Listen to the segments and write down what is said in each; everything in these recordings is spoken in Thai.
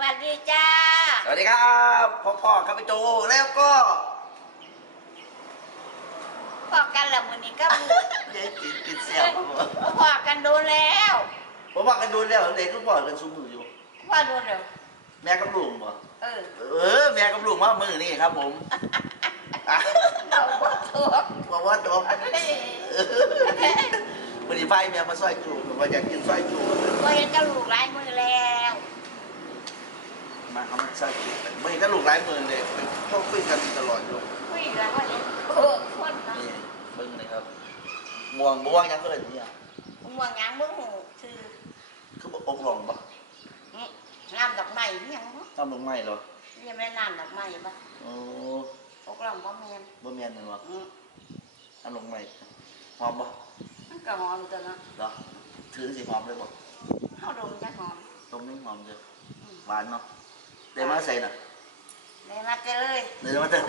วัสดีจ้า สวัสดีครับพ่อพ่อครับพี่โจแล้วก็พอกันแล้วมื้อนี้ก็เด็กกินกินเสียบครับผมพอกันโดนแล้วผมว่ากันดูแล้วเด็กก็บอกกันซุ้มมืออยู่พอโดนแล้วแม่กับลุงบ่เออ เออแม่กับลุงมามือนี่ครับ ผมอะเราบ่ถูกบอกว่าจบเฮ้ยวันนี้ไฟแม่มาซอยจูผมว่าอยากกินซอยจูบ่เห็นกระลูกหลายมือแล้ว มาเขามาซอยจูวันนี้ก็ลูกหลายมือเลยต้องคุยกันตลอดอยู่คุยแล้วว่าเห็นโอ้คนเนาะนี่เบิ้งเลยครับม่วงม่วงยังก็เลยเนี่ยม่วงหยังบ่ฮู้ชื่อคือบอกอกหลงบ่อื้อน้ำดอกไม้อิหยังบ่ทำลงไม้เหรอนี่แม่นน้ำดอกไม้บ่โอ้อกลองบ่แม่นบ่แม่นนั่นวะอื้อทำลงไม้หอมบ่มันก็หอมตัวเนาะเหรอถือสีหอมเลยบ่เฮาดมจักหอมต้มนึ่งหอมเลยอืมหวานเนาะ เดี๋ยวมาใส่น่ะได้มาแต่เลยเดี๋ยวมาเจอ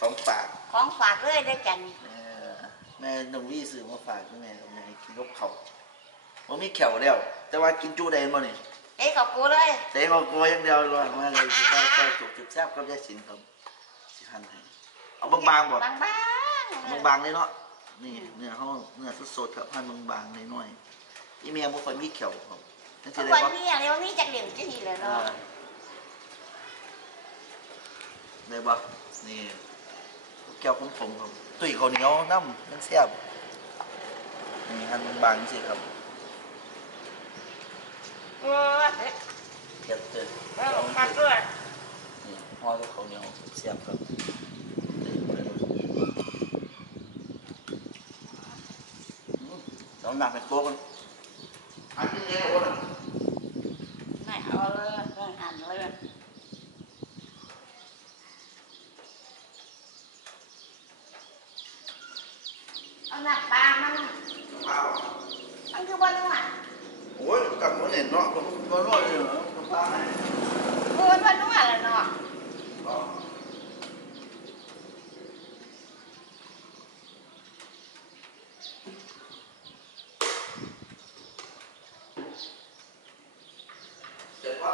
ของฝากของฝากเลยได้อจันเออแม่นงวี่ซื้อมาฝากด้วยแม่กับแม่ให้กินกับเขาวบ่มีแขวแล้ว แต่ว่ากินจูได้บ่นี่เอ้ยขอบกูเลยเตะเขาโกยอย่างเดียวเลยมาเลยสิได้ใส่จุกจุดแซ่บกับยายสินครับสิหั่นให้เอาบางๆบ่บางๆบางๆเลยเนาะนี่เนื้อเขาเนื้อสดๆครับหั่นบางๆเลยหน่อยอีเมียบ่ค่อยมีแขวครับจังทุซี่กได้วันบ่นี้อย่างเดียวนี้จะเหลี่ยมจะดีเลยอ่าเนาะ ได้บ่นี่แก้วขมๆครับตุ้ยข้าวเหนียวน้ำมันแซ่บนี่หั่นบางๆสิครับเออเฮ้ยเผ็ดเด้อเออขาดด้วยนี่ห่อกับข้าวเหนียวแซ่บครับนี่ไปเลยอืมเอาหนักไปโต๊ะกันอันนี้เองโอ้นะไม่เอาเลยเรื่องอ่านเลยเอาหนักปลามัน เปล่า มันคือวันนุ่ะ โอ้ยกลับมาเห็นเนาะก็ก็รอดเลยเหรอก็ปลาให้ คือวันวันนุ่ะแหละเนาะ อ๋อเสร็จปะ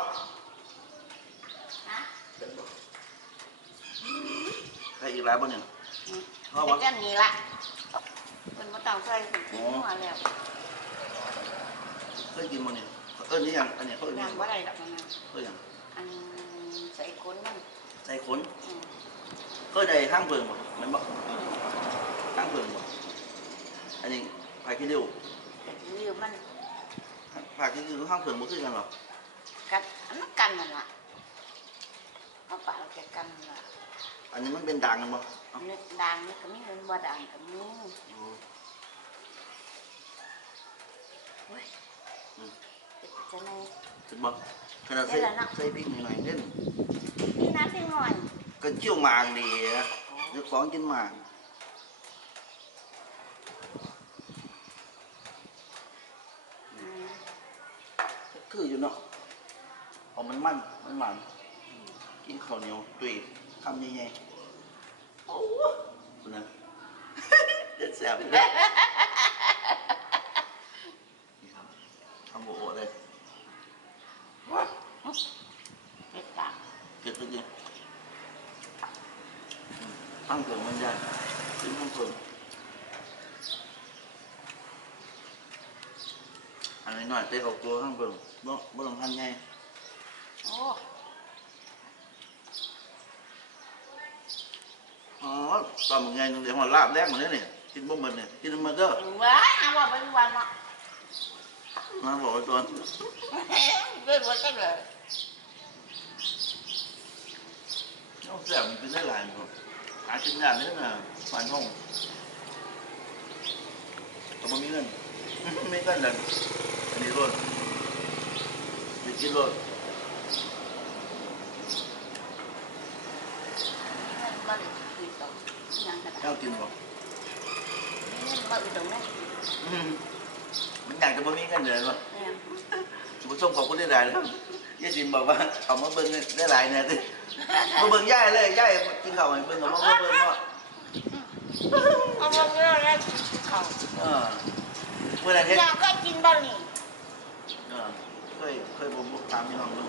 ฮะ เสร็จปะ ใครอีกแล้วบ้างเนี่ยเป็นกันนี้ละเป็นมาต้องใส่ถุงทิ้งมาแล้วเคยกินมั้งเนี่ยเออนี่ยังอันเนี้ยเขาเออยัยังงว่าอะไรดอกมันนะเคยยังอันใส่ก้นมันใส่ขนอืมเคยได้ห้างเบิ่งบ่แมันบ่อืมห้างเบิ่งบ่อันนี้ผักขี้ริ้วแต่ลืมมันผักขี้ริ้วห้างเบิ่งบ่คือกันหรอกันอันนั้นกันมันละเอาปากเราแกกันมันละ อันนี้มันเป็นด่างกันบ่อันนี้ดังนี่ก็มีเงินบ่ดังก็มีโอ้เว้ยอืมเป็นจะในถึงบ่ขนาดใส่ได้แล้วเนาะใส่พริกหน่อยๆเด่นนี่นะพี่หน่อยก็เจียวหมางดีนะเจ้าของกินหมางอืมคืออยู่เนาะเอามันมันมันมันกินข้าวเหนียวตุย คำใหญ่ๆโอ้คุณนะเด็ดแซ่บเลยนี่ครับทำโบโอเลยเป็ดกะเกิดขึ้นยังตั้งเกิดมันได้ขึ้นตั้งเกิดอันนี้หน่อยเตะเขากลัวข้างเบิ่งบ่บ่ต้องทันไง โอ้ อ๋อตอนมึงไงนึงเดี๋ยวหัวลาบแรกมาเนี่ยนี่กินบ่หมดเนี่ยกินมาเด้อถึงว่าเอาว่า จ้ากินบ่เงินมันอยู่ตรงนี้อืมมันอยากจะบ่มีเงินเลยบ่เนี่ยสุภาพขอบคุณได้หลายนะครับยายจินบอกว่าเอามาเบิ่งได้หลายเนี่ยสิมาเบิ่งย่ายเลยย่ายกินข้าวให้เบิ่งเอามาเบิ่งเนาะเอามาเรื่องแล้วเขาเออเมื่อไหร่เฮ็ดอยากก็กินบ้างนี่เออเคยเคยบ่บ่ถามพี่น้องเบิ่ง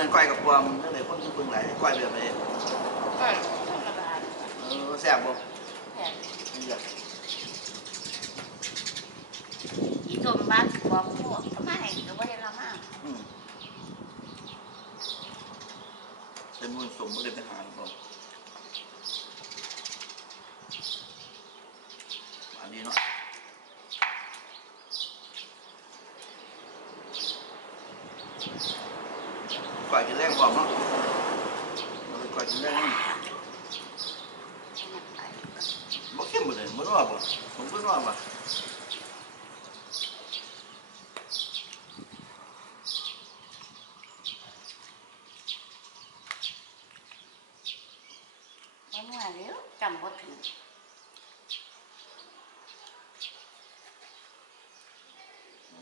มือนก้อยกับปลอมนั่นเลยคนคือเบิ่งหลายก้อยแบบนี้ก็ธรรมดา เออแซ่บบ่ แค่ นี่จ้ะ อีต้มบ้านบอกพวกก็มาให้ก็บ่ได้ละมาก อืมเป็นมือสมบ่ได้ไปหาหรอกบ่ อันนี้เนาะก้อยกินแรงพร้อมเนาะก้อยกินแรงนี่มันไปบ่เข้มบ่เลยบ่นัวบ่ผมบ่นัวบ่มันว่าเดี๋ยวจำบ่ถึง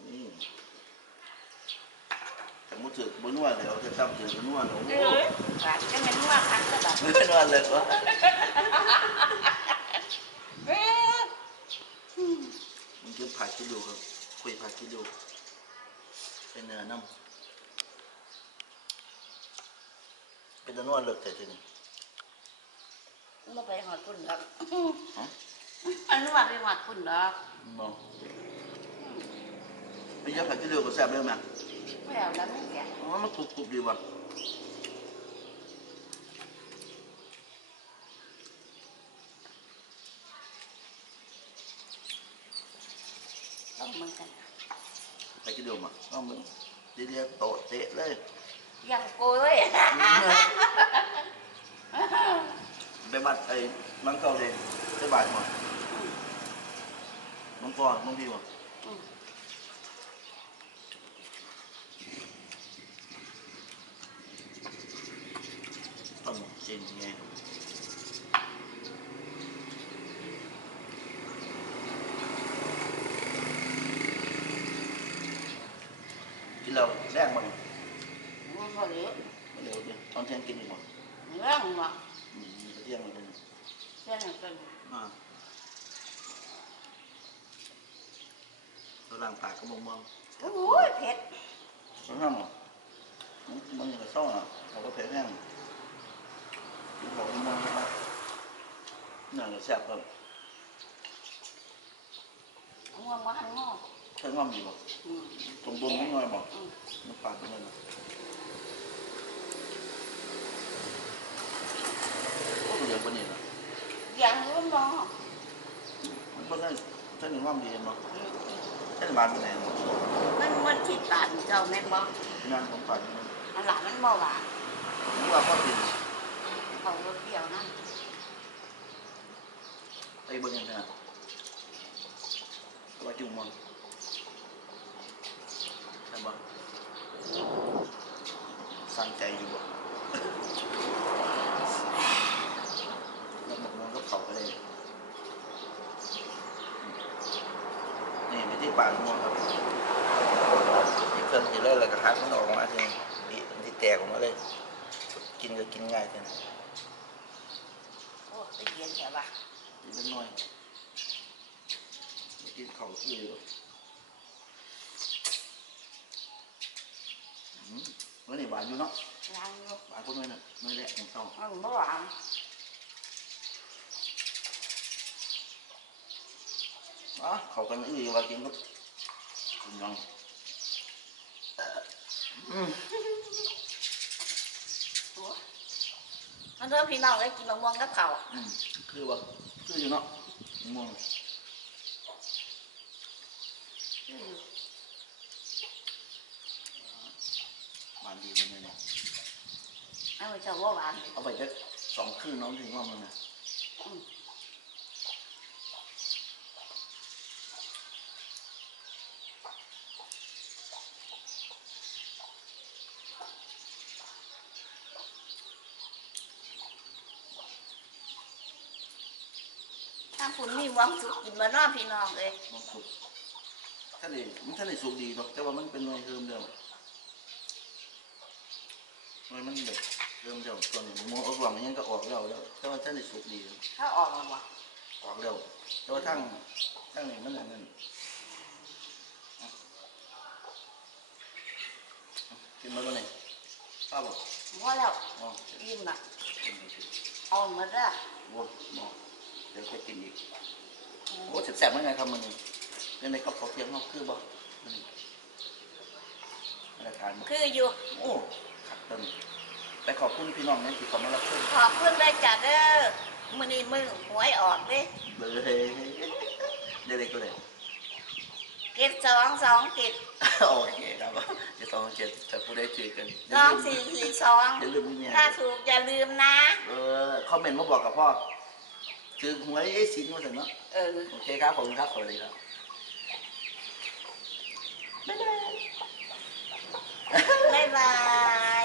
นี่แต่ บ่ถือบ่นัวจะจำถือบ่นัวแล้วเออว่าจะเป็นว่าคักก็แบบบ่นัวเลยวะเออมันคือผัดกิโลครับคุยผัดกิโลเป็นเนื้อน้ำเป็นนัวเลิกแต่ทีนี้บ่ไปหอดคุณดอกฮะอันนว่าไปหอดคุณดอกมอ ไม่ใช่ผัดกิโลก็แซ่บเลยแม่ไม่เอาแล้วไม่แก่อ๋อมันกรุบๆดีว่ะต้องเหมือนกันผัดกิโลมาเอามึงเรียกโตะเตะเลยยังโกยเลยไปบัดไอ้มังเก่าเลยไปบาดหมดมังกรมังพี่หมด อืมต้องจริงไงกินเราแรงมันมันบ่เหลือเดี๋ยวดิตอนเที่ยงกินอีกหมดเรื่อง ว่าอืมเที่ยงเลยเรื่องนั้นเป็นอ่าตัวล่างปากก็มองมองโอ้ยเผ็ดสองห้ามหรอมันยังกระซ่ออะเขาก็แพ้แห้งกินเขาก็มองนะครับน่าจะแซ่บครับง่วงว่าหันงอใช้ง่อมดีป่ะอืมตรงบนนิดหน่อยป่ะอืมมันปาดตรงนั้นนะโอ้เหลือคนนี้นะยังรู้มองมันก็ได้ใช้หนึ่งง่อมดีเนาะอืมใช้หนึ่งบาทเป็นไงมันมันคิดตานเจ้าแม่นบ่งานของปาดมันอันหลานมันบ่หวานผมว่าพ่อกิน เขารสเปรี้ยวนะไอ้บนยังไงว่าจุ่มมันใช่ปะสั่งใจอยู่บ่แล้วหมกมันก็เผาไปเลยนี่ไปที่ป่าม่วงครับที่เครื่องที่เลยแล้วก็หักมันออกมาทีนี้นี่มันที่แตกออกมาเลย กินก็กินง่ายจังโอ้ ไปเย็นแถวว่ะกินนิดหน่อยไม่กินเขาที่อยู่อืมวันนี้หวานอยู่เนาะล้างอยู่หวานคนน้อยน่ะน้อยแหละของเศร้ามันบ่หวานอ๋อเขากันอื้อว่ากินก็คุณยังอืม โอ้ มันเริ่มพี่น้องเลยกินมะม่วงกับข้าวอืมคือว่าคืออยู่เนาะม่วงอืมหวานดีเลยเนี่ยเอาไปเจ้าว่าหวานเอาไปจะสองคืนน้องถึงว่ามันนะอืม คุณมีหวังสุขกินมาน้อพี่น้องเลยมันสุกท่านนี่มันท่านนี่สุกดีเนาะแต่ว่ามันเป็นหน่วยเดิมเดิมหน่วยมันแบบเดิมเดิมตัวนี้มองออกหลังมันยังก็ออกแล้วแล้วแต่ว่าท่านนี่สุกดีถ้าออกมาวะออกแล้วแต่ว่าทั้งทั้งนี้มันอย่างนั้นกินมาตัวไหนป้าบอกพอแล้วอ๋อยิ้มอะเดี๋ยวเอ่อนหมดละโอ้หมอ เดี๋ยวไปกินอีกโอ้แสบๆเหมือนไงครับมันนี่เรื่องในกับเขาวเทียมเขาคือบ่มันนี่มาตรฐานบ่คืออยู่โอ้ขัดเติมแต่ขอบคุณพี่น้องนะที่เขามารับชมขอบคุณเลยจ้ะเด้อมือนี้มือหวยออกเด้เลยเด็กๆก็เลยเก็บสองสองเก็บโอเคครับจะสองเจ็ดจะพูดได้เจอกันสองสี่สี่สองอย่าลืมนี่เนี่ยถ้าถูกอย่าลืมนะ เออคอมเมนต์มาบอกกับพ่อ คือหวยไอ้สินมาถึงเนาะเออโอเคครับผมครับสวัสดีครับบ๊ายบาย